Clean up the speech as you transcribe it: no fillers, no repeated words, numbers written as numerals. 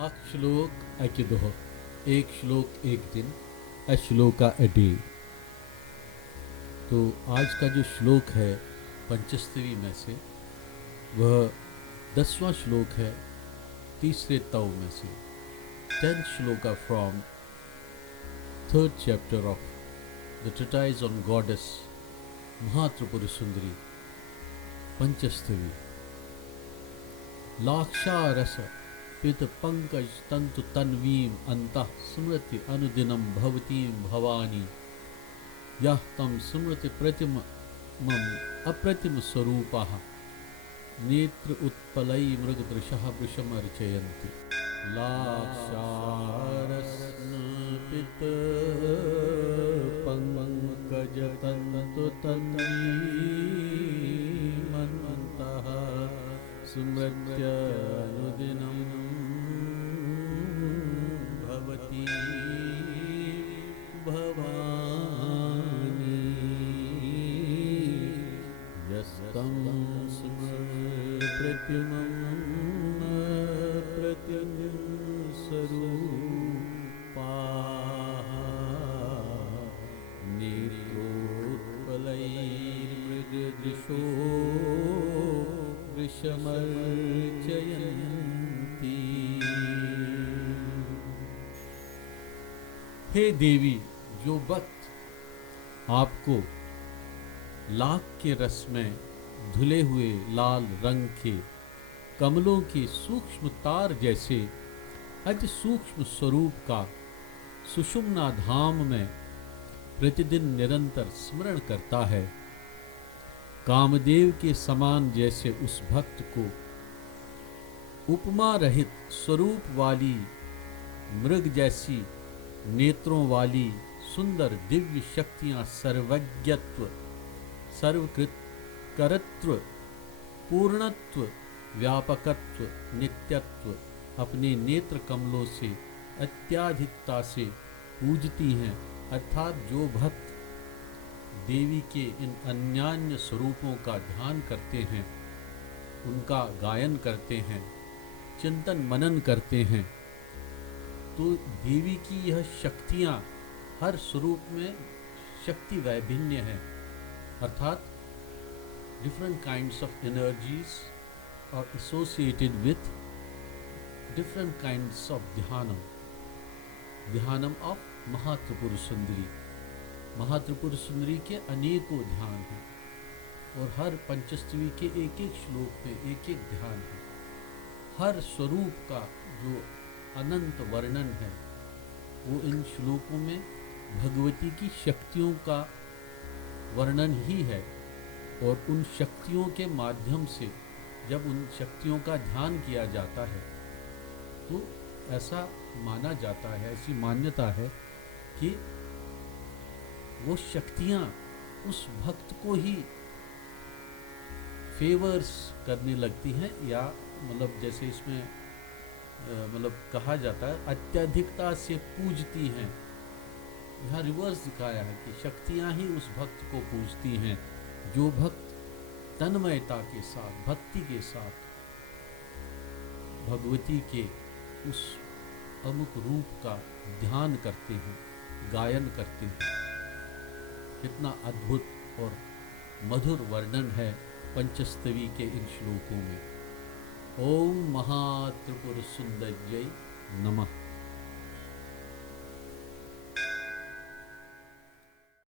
अक श्लोक अकि दोह, एक श्लोक एक दिन, अ श्लोका अ डे। तो आज का जो श्लोक है पंचस्तवी में से, वह 10वां श्लोक है तीसरे तव में से। 10th shloka from 3rd chapter of the treatise on goddess Mahatripur सुंदरी पंचस्तवी। लाक्षारस पित पंकज तंतु तन्वीम अंतः स्मृति अनुदिनम भवतीम भवानी, यह तम स्मृति प्रतिमम अप्रतिम स्वरूपः नेत्र उत्पलै मृगदृशः वृषमर्चयन्ति। लाक्षारस पित पंकज तंतु तन्वीम अंतः स्मृत्यनुदिनं भवती भवानी, यस्तं स्मृतिमं प्रत्यनुस्वरूपाः नेत्रोत्पलैर्मृगदृशो वृषमर्चयन्ति। हे देवी, जो भक्त आपको लाख के रस में धुले हुए लाल रंग के कमलों के सूक्ष्म तार जैसे अति सूक्ष्म स्वरूप का सुषुम्ना धाम में प्रतिदिन निरंतर स्मरण करता है, कामदेव के समान जैसे उस भक्त को उपमा रहित स्वरूप वाली मृग जैसी नेत्रों वाली सुंदर दिव्य शक्तियां सर्वज्ञत्व, सर्वकृतकर्तृत्व, पूर्णत्व, व्यापकत्व, नित्यत्व अपने नेत्र कमलों से अत्याधिकता से पूजती हैं। अर्थात जो भक्त देवी के इन अन्यान्य स्वरूपों का ध्यान करते हैं, उनका गायन करते हैं, चिंतन मनन करते हैं, तो देवी की यह शक्तियाँ हर स्वरूप में शक्ति वैभिन्न है। अर्थात different kinds of energies are associated with different kinds of ध्यानम of Mahatripur सुंदरी। महात्रिपुर सुंदरी के अनेकों ध्यान हैं और हर पंचस्तवी के एक एक श्लोक में एक एक ध्यान है। हर स्वरूप का जो अनंत वर्णन है वो इन श्लोकों में भगवती की शक्तियों का वर्णन ही है। और उन शक्तियों के माध्यम से जब उन शक्तियों का ध्यान किया जाता है तो ऐसा माना जाता है, ऐसी मान्यता है कि वो शक्तियाँ उस भक्त को ही फेवर्स करने लगती हैं, या मतलब जैसे इसमें मतलब कहा जाता है अत्यधिकता से पूजती हैं। यहाँ रिवर्स दिखाया है कि शक्तियाँ ही उस भक्त को पूजती हैं। जो भक्त तन्मयता के साथ, भक्ति के साथ भगवती के उस अमुक रूप का ध्यान करते हैं, गायन करते हैं। कितना अद्भुत और मधुर वर्णन है पंचस्तवी के इन श्लोकों में। ओम महात्रिपुर सुंदर्यै नमः।